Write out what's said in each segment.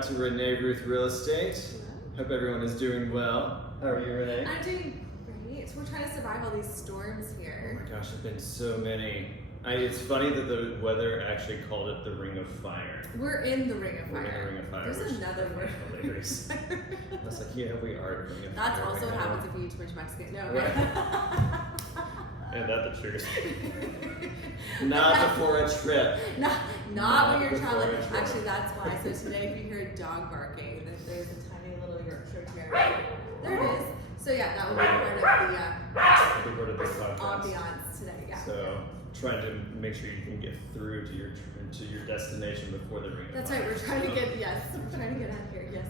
back to Renee Ruth Real Estate. Hello. Hope everyone is doing well. How are you, Renee? I'm doing great. We're trying to survive all these storms Oh here. my gosh, there've been so many. It's funny that the weather actually called it the Ring of Fire. We're in the ring of We're in fire. the Ring of Fire. There's which another I word. find hilarious. I was like, yeah, we are the Ring of That's Fire. also right what now. happens if you eat too much Mexican. No, Right. And that the truth. Not before a trip. Not when you're before traveling. a trip. Actually, that's why. So today, if you hear a dog barking, there's a tiny little Yorkshire Terrier. There it is. So yeah, that will be part of I'll be part of this the podcast. ambiance today. Yeah. So trying to make sure you can get through to your destination before the Ring of That's Fire. right. We're trying to So- get we're trying to get out of here. Yes.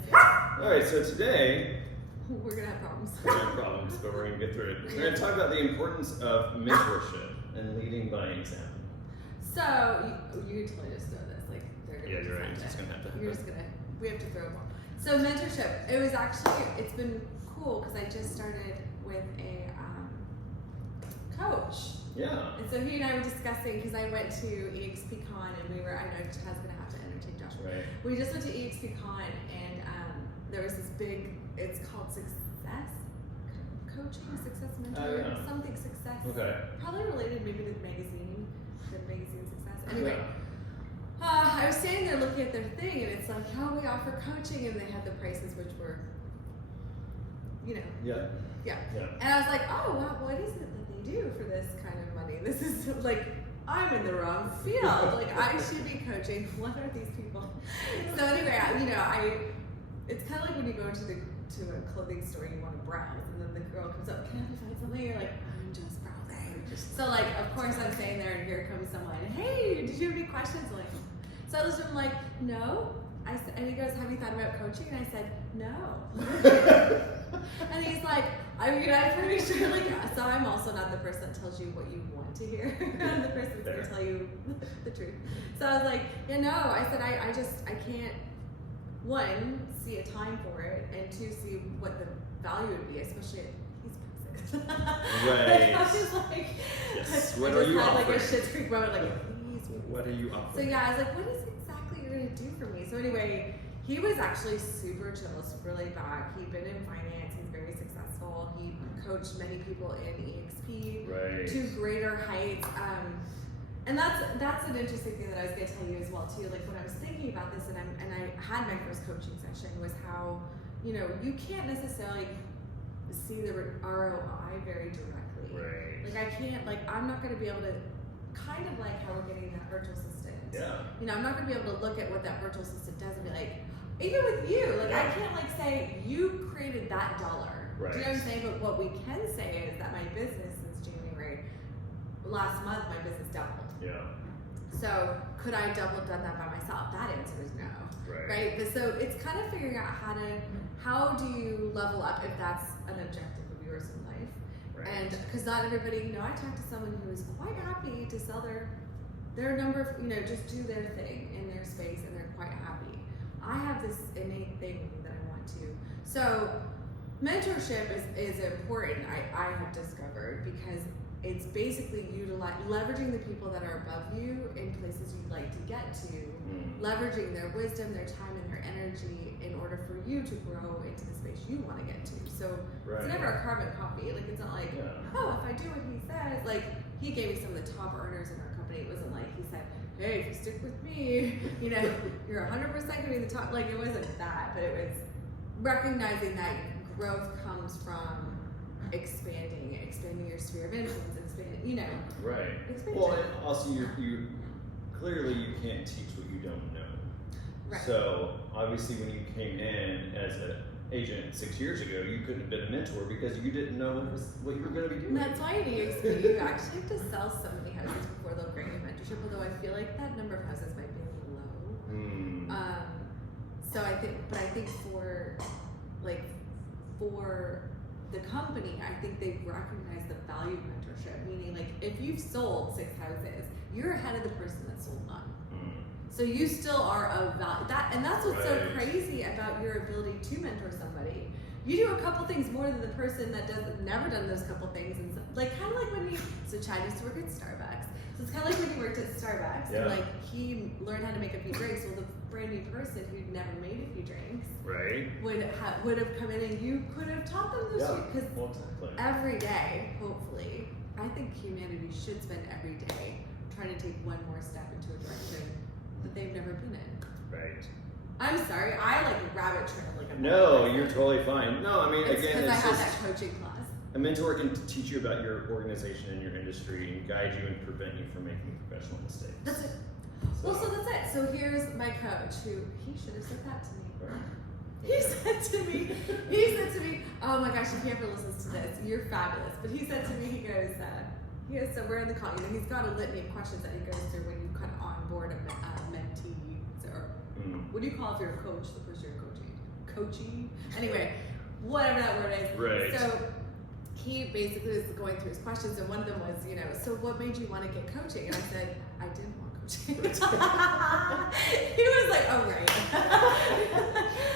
All right, so today We're gonna have problems. we have problems, but we're going to get through it. We're going to talk about the importance of mentorship and leading by example. So you totally just throw this like they're gonna Yeah, you're right. decide It's just it. going to have to happen. You're just gonna we have to throw them all. So mentorship. It was actually it's been cool because I just started with a coach. Yeah. And so he and I were discussing because I went to EXPCon and we were I know Chad's gonna have to entertain Josh. Right. We just went to EXPCon and there was this big it's called success coaching, success mentor, yeah. something success. Okay. Probably related maybe to the magazine success. Anyway, Yeah. I was standing there looking at their thing and it's like, oh, we offer coaching and they had the prices which were, Yeah. yeah. Yeah. And I was like, oh, wow, what is it that they do for this kind of money? This is like, I'm in the wrong field. Like, I should be coaching. What are these people? So anyway, it's kind of like when you go to a clothing store and you want to browse, and then the girl comes up, can I help you find something? You're like, I'm just browsing. So like, of course, I'm saying there, and here comes someone. Hey, did you have any questions? I'm like, so I was like, no. And he goes, have you thought about coaching? And I said, no. And he's like, I'm pretty sure, like, so I'm also not the person that tells you what you want to hear. I'm the person that's going to tell you the truth. So I was like, yeah, no. I said, I can't, one, see a time for it, and two, see what the value would be, especially he's perfect. Right. I was like, Yes. I What just are you had like a offering? Schitt's Creek moment, like, please. What are you So offering? yeah, I was like, what is exactly you're gonna do for me? So anyway, he was actually super chill, super laid back. He'd been in finance, he's very successful. He coached many people in EXP Right. to greater heights. And that's an interesting thing that I was gonna tell you as well too. Like when I was thinking about this and I had my first coaching session was how, you can't necessarily see the ROI very directly. Right. Like I can't, I'm not gonna be able to, kind of like how we're getting that virtual assistant. Yeah. I'm not gonna be able to look at what that virtual assistant does and be like, even with you, I can't say you created that dollar. Right. Do you know what I'm saying? But what we can say is that my business since January, last month my business doubled. Yeah. So could I done that by myself? That answer is no. Right. But so it's kind of figuring out how do you level up if that's an objective of yours in life. Right. And because not everybody, I talked to someone who was quite happy to sell their number of, just do their thing in their space and they're quite happy. I have this innate thing that I want to. So mentorship is important, I have discovered, because it's basically leveraging the people that are above you in places you'd like to get to, leveraging their wisdom, their time, and their energy in order for you to grow into the space you want to get to. So Right. it's never a carbon copy. It's not like, oh, if I do what he says, he gave me some of the top earners in our company. It wasn't like he said, hey, if you stick with me, you're 100% going to be the top. It wasn't that, but it was recognizing that growth comes from expanding your sphere of influence, Right. expansion. Well, and also you clearly you can't teach what you don't know. Right. So obviously when you came in as an agent 6 years ago, you couldn't have been a mentor because you didn't know what you were going to be doing. And that's why in EXP you actually have to sell so many houses before they'll grant you mentorship, although I feel like that number of houses might be a little low. So I think for the company, I think they recognize the value of mentorship, meaning if you've sold 6 houses, you're ahead of the person that sold none. So you still are of value. And that's what's so crazy about your ability to mentor somebody. You do a couple things more than the person that never done those couple things, and kind of like when so Chad used to work at Starbucks. So it's kind of like when he worked at Starbucks, Yeah. and like he learned how to make a few drinks. Well, the brand new person who'd never made a few drinks Right. would have come in, and you could have taught them those because Well, exactly. every day, hopefully, I think humanity should spend every day trying to take one more step into a direction that they've never been in. Right. I'm sorry, I like rabbit trail like a No, you're totally fine. No, I mean, it's again, because I it's had just that coaching class. a mentor can teach you about your organization and your industry and guide you and prevent you from making professional mistakes. That's it. Well, so that's it. So here's my coach who he should have said that to me. Right. He said to me, oh my gosh, if he ever listens to this, you're fabulous. But he said to me, he goes, so we're in the call, he's got a litany of questions that he goes through when you kind of onboard a mentee, or what do you call if you're a coach, the person you're coaching? Anyway, whatever that word is. Right. So he basically was going through his questions, and one of them was, so what made you want to get coaching? And I said, I didn't want coaching. He was like, oh, right.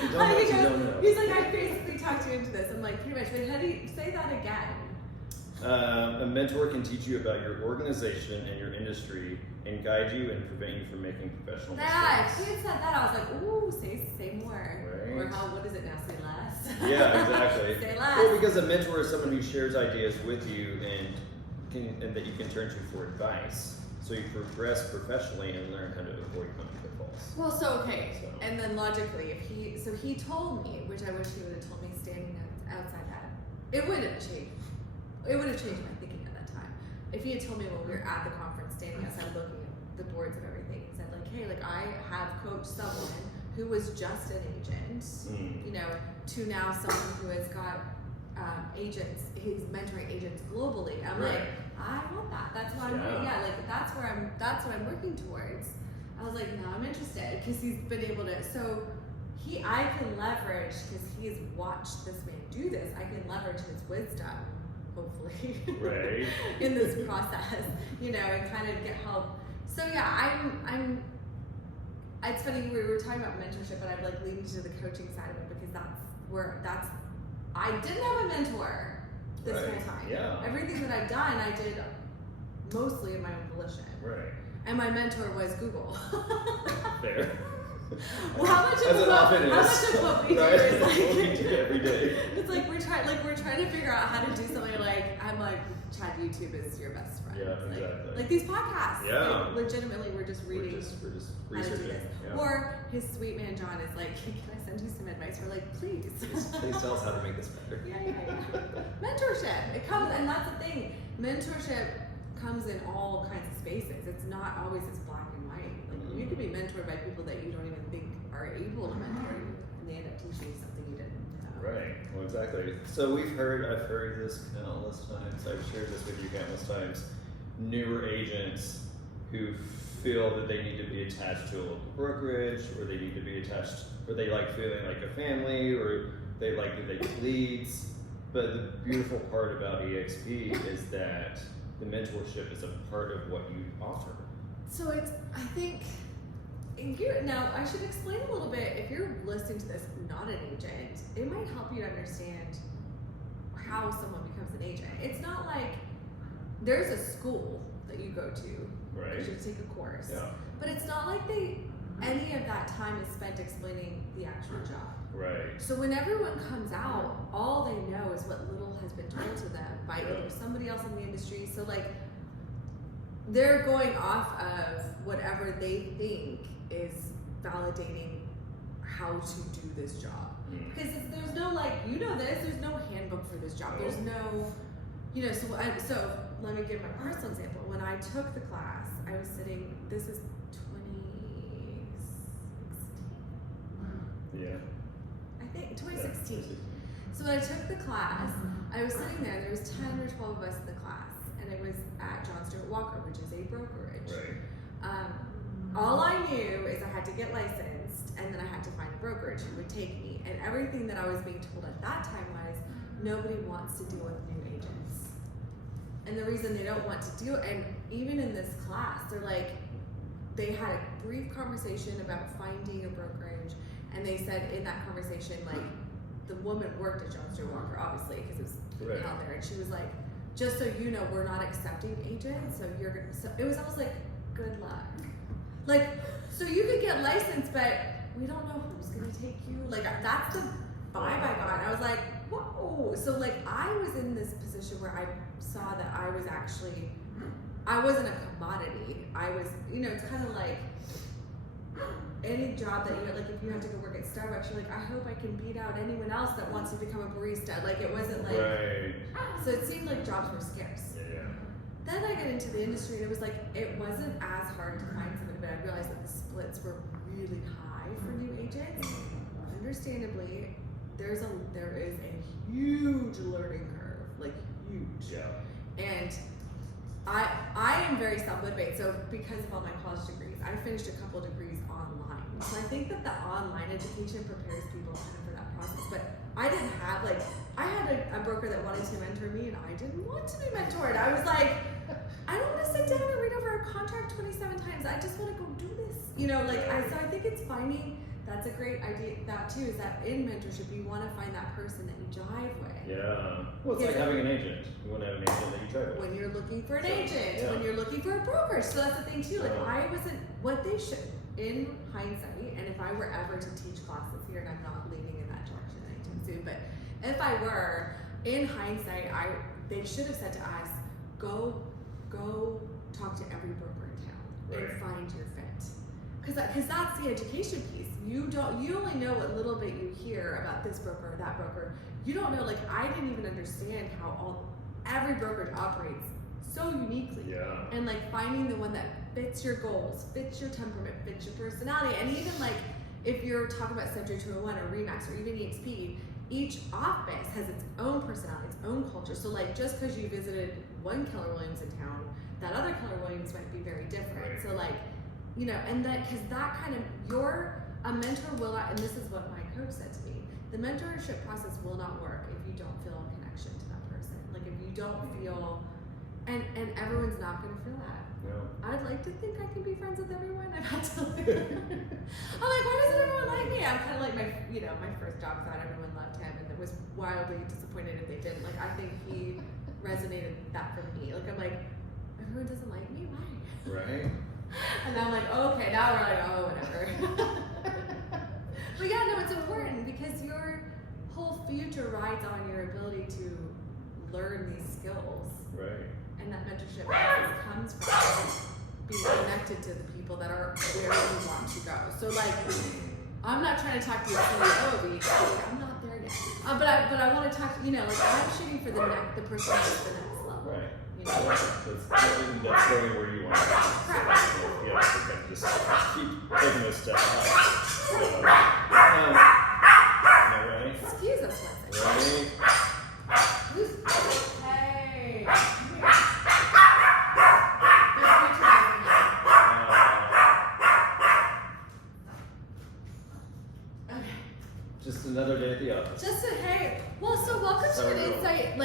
You don't know what you don't know. He's like, I basically talked you into this. I'm like, pretty much, but how do you say that again? A mentor can teach you about your organization and your industry and guide you and prevent you from making professional If mistakes. he had said that, I was like, ooh, say more. Right. Or what is it now? Say less. Yeah, exactly. Say less. Well, because a mentor is someone who shares ideas with you and that you can turn to for advice, so you progress professionally and learn how to avoid common pitfalls. Well, so okay, So. and then logically, he told me, which I wish he would have told me standing outside that, it would have changed my thinking at that time. If he had told me when we were at the conference, standing outside looking at the boards and everything, he said like, hey, like I have coached someone who was just an agent, to now someone who has got agents, he's mentoring agents globally. I'm Right. like, I want that. That's what I'm that's what I'm working towards. I was like, no, I'm interested because he's been able to. So I can leverage because he's watched this man do this. I can leverage his wisdom, hopefully, Right. in this process, and kind of get help. So yeah, I'm. It's funny we were talking about mentorship, but I'm like leaning to the coaching side of it because I didn't have a mentor this Right. whole time. Yeah. Everything that I've done, I did mostly of my own volition. Right. And my mentor was Google. Fair. Well, how much of what we do right? is like what we do every day. It's like we're trying to figure out how to do something. Like I'm like, Chad, YouTube is your best friend. Yeah, Like- exactly. Like these podcasts. Yeah. Like, legitimately, we're just reading. We're just how to do researching. this. Yeah. Or his sweet man John is like, can I send you some advice? We're like, please. Please tell us how to make this better. Yeah. Mentorship. It comes, and that's the thing. Mentorship comes in all kinds of spaces. It's not always as black and white. Like you could be mentored by people that you don't even think are able to mentor you, and they end up teaching you something you didn't know. Right. Well, exactly. So I've heard this countless times. I've shared this with you countless times. Newer agents who feel that they need to be attached to a local brokerage, or they need to be attached, or they like feeling like a family, or they like to take leads. But the beautiful part about EXP is that the mentorship is a part of what you offer. So I think, now I should explain a little bit, if you're listening to this, not an agent, it might help you to understand how someone becomes an agent. It's not like there's a school that you go to, Right. you should take a course, Yeah. but it's not like any of that time is spent explaining the actual job. Right. So when everyone comes out, all they know is what little has been told to them by either somebody else in the industry. So like, they're going off of whatever they think is validating how to do this job. Because there's no there's no handbook for this job. There's no, so let me give my personal example. When I took the class, I was sitting, this is 2016. Yeah. I think 2016. So when I took the class, I was sitting there was 10 or 12 of us in the class, and it was at John Stewart Walker, which is a brokerage. Right. All I knew is I had to get licensed, and then I had to find a brokerage who would take me. And everything that I was being told at that time was, nobody wants to deal with new agents. And the reason they don't want to do it, and even in this class, they had a brief conversation about finding a brokerage, and they said in that conversation, like, the woman worked at John Stewart Walker, obviously, because it was Right. out there, and she was like, just so you know, we're not accepting agents. So so it was almost like, good luck. Like, so you could get licensed, but we don't know who's gonna take you. Like, that's the vibe I got. And I was like, whoa. So like, I was in this position where I saw that I wasn't a commodity. I was, it's kind of like any job that like if you have to go work at Starbucks, you're like, I hope I can beat out anyone else that wants to become a barista. Like, it wasn't like, Right. so it seemed like jobs were scarce. Yeah. Then I got into the industry and it was like, it wasn't as hard to find somebody, but I realized that the splits were really high for new agents. Understandably, there is a huge learning curve, like huge. Yeah. And I am very self-motivated, so because of all my college degrees, I finished a couple degrees online. So I think that the online education prepares people kind of for that process. But I didn't have, I had a broker that wanted to mentor me, and I didn't want to be mentored. I was like, I don't want to sit down and read over a contract 27 times. I just want to go do this. So I think it's finding, that's a great idea, that too, is that in mentorship, you want to find that person that you jive with. Yeah. Well, it's like having an agent. You want to have an agent that you drive with. When you're looking for an agent, Yeah. when you're looking for a broker. So that's the thing too. Like, I wasn't, what they should, in hindsight, and if I were ever to teach classes here, and I'm not leaning in that direction anytime soon, but if I were, in hindsight, they should have said to us, go talk to every broker in town and find your fit. Because that's the education piece. You only know what little bit you hear about this broker or that broker. You don't know, I didn't even understand how every brokerage operates so uniquely. Yeah. And finding the one that fits your goals, fits your temperament, fits your personality. And even if you're talking about Subject 201 or Remax or even EXP, each office has its own personality, its own culture. So just because you visited one Keller Williams in town, that other Keller Williams might be very different. Right. So and because that kind of, a mentor will not, and this is what my coach said to me, the mentorship process will not work if you don't feel a connection to that person. If you don't feel, and everyone's not going to feel that. No. I'd like to think I can be friends with everyone. I've had to I'm like, why doesn't everyone like me? I'm kind of like my first job, thought everyone loved him, and it was wildly disappointed if they didn't. I think he resonated that for me. I'm like, everyone doesn't like me? Why? Right. And I'm like, okay, now we're like, oh, whatever. But yeah, no, it's important because your whole future rides on your ability to learn these skills. Right. And that mentorship process comes from being connected to the people that are where you want to go. So I'm not trying to talk to your CEO of EXP. I'm not there yet. But I want to talk. I'm shooting for the person who's the next level. Right. That's going where you want to go. Correct. Yeah, so just keep taking those steps up. So, ready? Excuse us, Ready? Hey. Just another day at the office. Hey. Well, so welcome to an insight.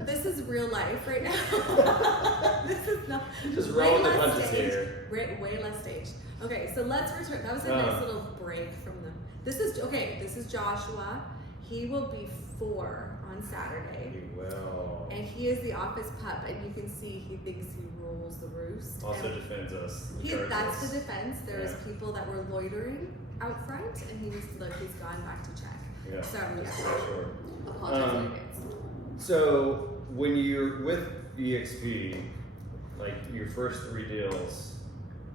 This is real life right now. This is not. Just roll the punches here. Way less staged. Okay, so let's return. That was a nice little break from the. This is Joshua. He will be 4 on Saturday. He will. And he is the office pup, and you can see he thinks he rules the roost. Also and defends us. that's the defense. There was Yeah. people that were loitering out front, and he was he's gone back to check. Yeah. So That's yeah. for sure. Apologize in advance. So when you're with EXP, your first 3 deals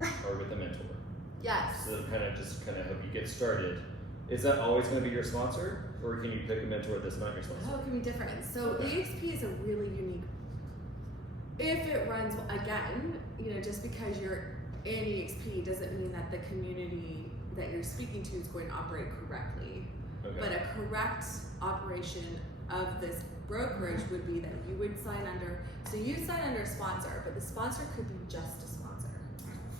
are with a mentor. Yes. So kind of help you get started. Is that always going to be your sponsor, or can you pick a mentor that's not your sponsor? Oh, it can be different. So Okay. EXP is a really unique. If it runs again, just because you're in EXP doesn't mean that the community that you're speaking to is going to operate correctly. Okay. But a correct operation of this brokerage would be that you would sign under. So you sign under a sponsor, but the sponsor could be just a sponsor.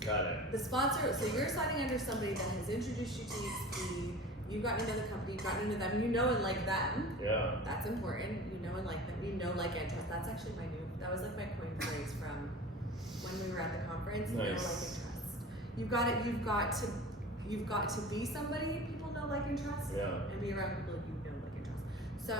Got it. The sponsor. So you're signing under somebody that has introduced you to EXP. You've gotten into the company, you've gotten into them, and like them. Yeah. That's important. And like them. Like and trust. That's actually that was my coin phrase from when we were at the conference. Nice. Know, like, and trust. You've got to be somebody people know, like, and trust. Yeah. And be around people you know, like, and trust. So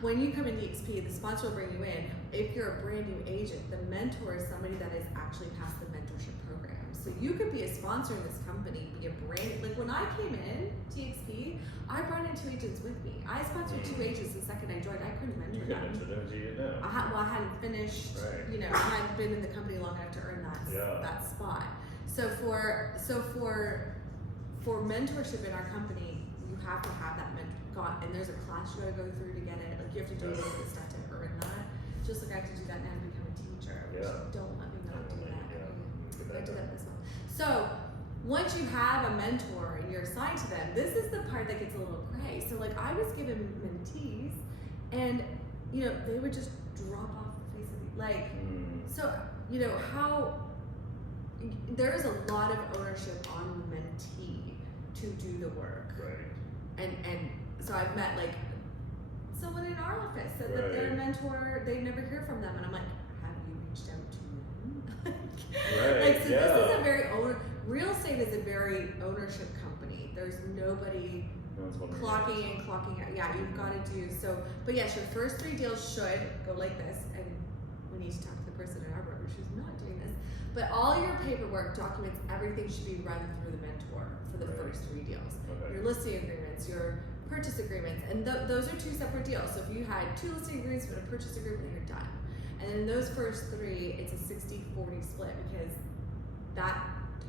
when you come into EXP, the sponsor will bring you in. If you're a brand new agent, the mentor is somebody that has actually passed the mentorship program. So you could be a sponsor in this company, be a brand, like when I came in to EXP, I brought in 2 agents with me. I sponsored 2 agents the second I joined. I couldn't mentor You them. couldn't mentor them until you didn't know. I hadn't finished, Right. you know, I hadn't been in the company long enough to earn that spot. So for mentorship in our company, you have to have that and there's a class you gotta go through to get it. Like you have to do all this stuff to earn that. Just like I have to do that now to become a teacher. Which don't let me not do that. I do that this month. So once you have a mentor and you're assigned to them, this is the part that gets a little gray. So like I was given mentees, and you know they would just drop off the face of the So you know how there is a lot of ownership on the mentee to do the work. Right. And so I've met like someone in our office said that their mentor, they never hear from them, and I'm like, have you reached out to them? Like, so this is a very real estate is a very ownership company. There's nobody clocking in, clocking out. Yeah, you've got to do so. But yes, your first 3 deals should go like this, and we need to talk to the person in our brokerage who's not doing this. But all your paperwork, documents, everything should be run through the mentor for the first 3 deals. Your listing agreements, your purchase agreements, and those are 2 separate deals. So if you had 2 listing agreements and a purchase agreement, you're done. And then in those first 3, it's a 60-40 split, because that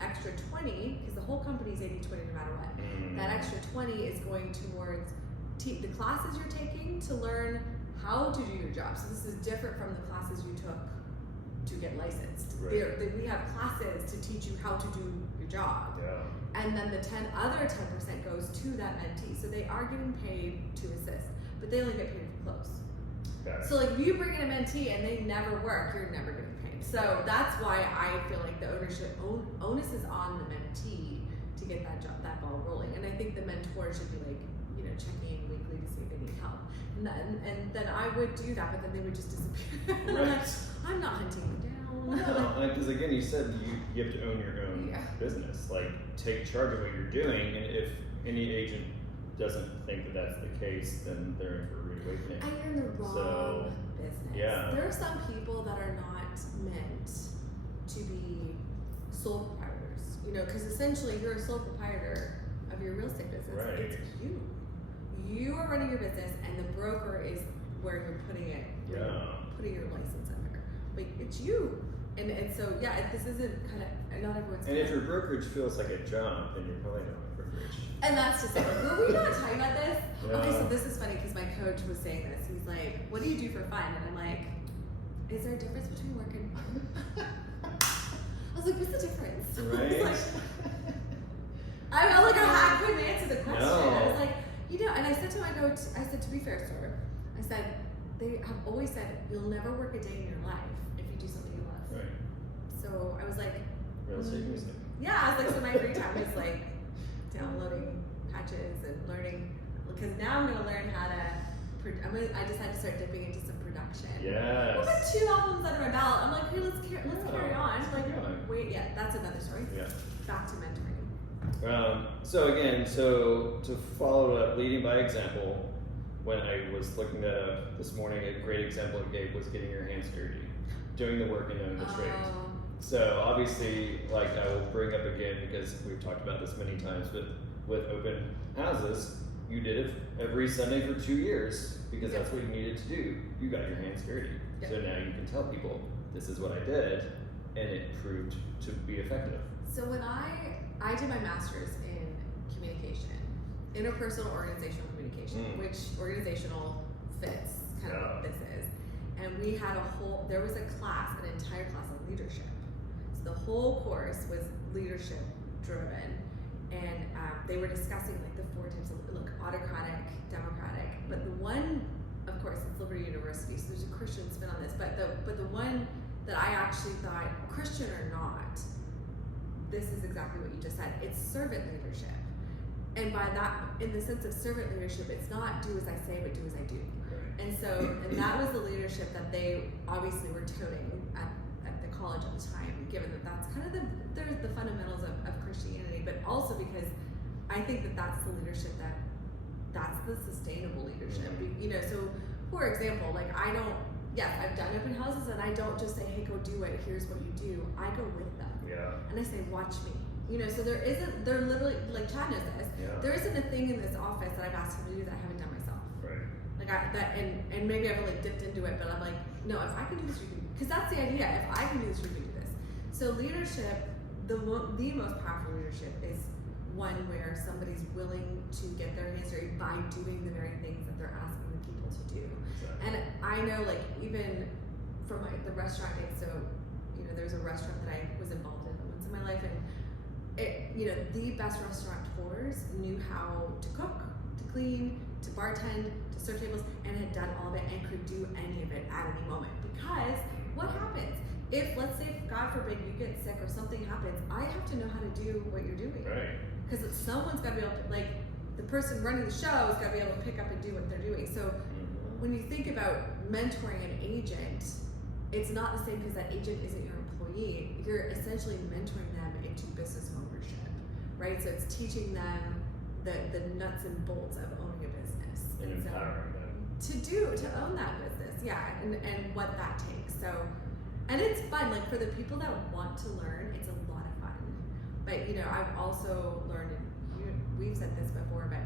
extra 20, because the whole company is 80-20 no matter what, that extra 20 is going towards the classes you're taking to learn how to do your job. So this is different from the classes you took to get licensed. We have classes to teach you how to do your job. And then the other 10% goes to that mentee. So they are getting paid to assist, but they only get paid for close. So like if you bring in a mentee and they never work, you're never getting paid. So that's why I feel like the onus is on the mentee to get that ball rolling. And I think the mentor should be like, you know, checking in weekly to see if they need help. And then I would do that, but then they would just disappear. I'm not hunting you down. No, because again, you said you have to own your own business. Like, take charge of what you're doing, and if any agent doesn't think that that's the case, then they're in for a rude awakening. And you're in the wrong business. There are some people that are not meant to be sole proprietors. You know, because essentially you're a sole proprietor of your real estate business. It's you. You are running your business, and the broker is where you're putting it. Putting your license under. But it's you. And so this isn't kind of not everyone's. And if your brokerage feels like a job, then you're probably not a brokerage. And that's just it. Were we not talking about this? Okay, so this is funny because my coach was saying this. He's like, "What do you do for fun?" And I'm like, "Is there a difference between work and fun?" I was like, "What's the difference?" Right. I felt like I couldn't answer the question. No. I was like, you know, and I said to my coach, I said, to be fair, sir, I said, they have always said you'll never work a day in your life if you do something you love. Right. So I was like, real estate music. Yeah, I was like, so my free time is like downloading patches and learning, because now I'm gonna learn how to. I decided to start dipping into some production. Yes. I've got 2 albums under my belt. I'm like, hey, let's carry on. Like, wait, that's another story. Yeah. Back to mentoring. So again, to follow up, leading by example. When I was looking that up this morning, a great example it gave was getting your hands dirty, doing the work and knowing the trade. So obviously, like I will bring up again because we've talked about this many times, but with open houses, you did it every Sunday for 2 years because that's what you needed to do. You got your hands dirty. So now you can tell people, this is what I did, and it proved to be effective. So when I did my master's in communication, interpersonal organizational communication, which organizational fits kind of what this is. And we had there was an entire class on leadership. So the whole course was leadership driven. And they were discussing like the 4 types of, autocratic, democratic, but the one, of course, it's Liberty University, so there's a Christian spin on this, but the one that I actually thought, Christian or not, this is exactly what you just said, it's servant leadership. And by that, in the sense of servant leadership, it's not do as I say, but do as I do. And that was the leadership that they obviously were toting at the college at the time, given that that's kind of the fundamentals of Christianity, but also because I think that's the leadership that's the sustainable leadership. You know, so for example, like yes, I've done open houses and I don't just say, hey, go do it, here's what you do. I go with them. Yeah. And I say, watch me. So they're literally, like Chad knows this, there isn't a thing in this office that I've asked him to do that I haven't done myself. Right. Like and maybe I've only dipped into it, but I'm like, no, if I can do this, you can, because that's the idea. If I can do this, you can do this. So leadership, the most powerful leadership is one where somebody's willing to get their hands dirty by doing the very things that they're asking the people to do. Exactly. And I know, like, even from the restaurant days, so there's a restaurant that I was involved in once in my life, and the best restaurateurs knew how to cook, to clean, to bartend, to serve tables, and had done all of it and could do any of it at any moment. Because what happens? If, let's say, God forbid, you get sick or something happens, I have to know how to do what you're doing. Right. Because someone's got to be able to, like, the person running the show has got to be able to pick up and do what they're doing. So when you think about mentoring an agent, it's not the same because that agent isn't your employee. You're essentially mentoring them into business ownership, right? So it's teaching them the nuts and bolts of owning a business. And empowering them. To own that business, yeah, and what that takes. So, and it's fun, like for the people that want to learn, it's a lot of fun. But I've also learned, and we've said this before, but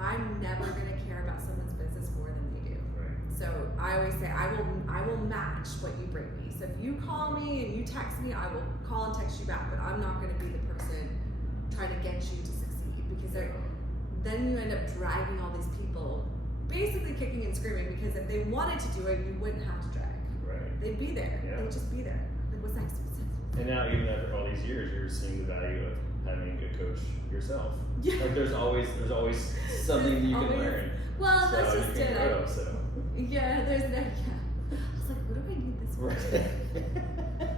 I'm never gonna care about someone's business more than they do. Right. So I always say I will match what you bring me. So if you call me and you text me, I will call and text you back. But I'm not gonna be the person trying to get you to succeed, because then you end up dragging all these people, basically kicking and screaming, because if they wanted to do it, you wouldn't have to drag. Right. They'd be there. Yeah. They'd just be there. Like, what's next? What's next? And now, even after all these years, you're seeing the value of having a coach yourself. Yeah. Like there's always something that you can learn. Well, so that's you just can it. grow, so. Yeah, there's no. Yeah. I was like, what do I need this for? Right.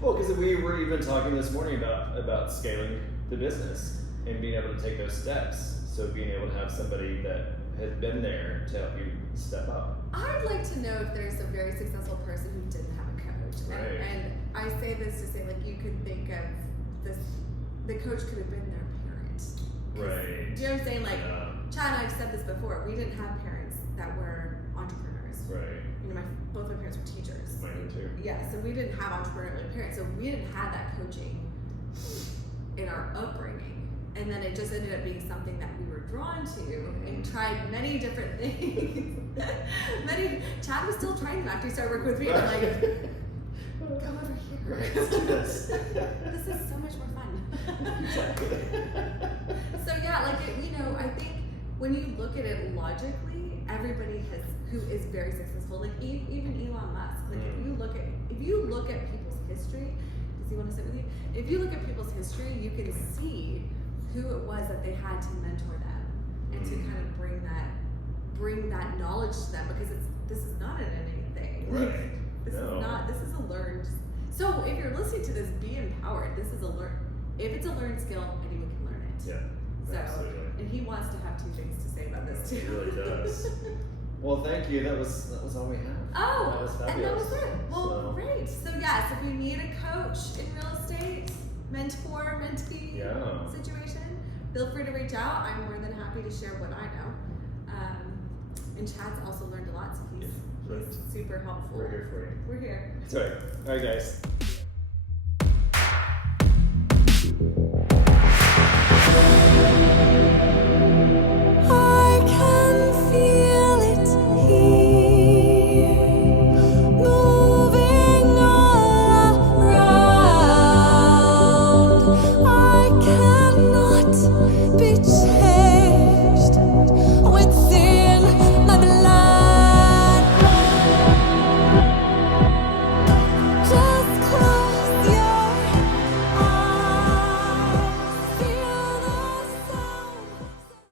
Well, because we were even talking this morning about scaling the business and being able to take those steps. So being able to have somebody that has been there to help you step up. I'd like to know if there's a very successful person who didn't have a coach. Right. And I say this to say, like, you could think of this, the coach could have been their parent. Right. Do you know what I'm saying? Like, Chad and I've said this before, we didn't have parents that were entrepreneurs. Right. Both my parents were teachers. Mine too. Yeah, so we didn't have entrepreneurial parents, so we didn't have that coaching in our upbringing. And then it just ended up being something that we were drawn to and tried many different things. Chad was still trying them after he started working with me. I'm like, come over here. Right, let's do this. This is so much more fun. Exactly. So yeah, like I think when you look at it logically, everybody who is very successful, like even Elon Musk. Like if you look at people's history, does he want to sit with you? If you look at people's history, you can see who it was that they had to mentor them and to kind of bring that knowledge to them, because this is not an innate thing. Right. This is a learned. So if you're listening to this, be empowered. This is if it's a learned skill, anyone can learn it. Yeah. So, absolutely. and he wants to have two things to say about this too. He really does. Well, thank you. That was all we have. Oh, that was fabulous. and that was it. Well, So- great. So yes, if you need a coach in real estate, mentor, mentee situation, feel free to reach out. I'm more than happy to share what I know. And Chad's also learned a lot, so he's super helpful. We're here for you. We're here. That's right. All right, guys.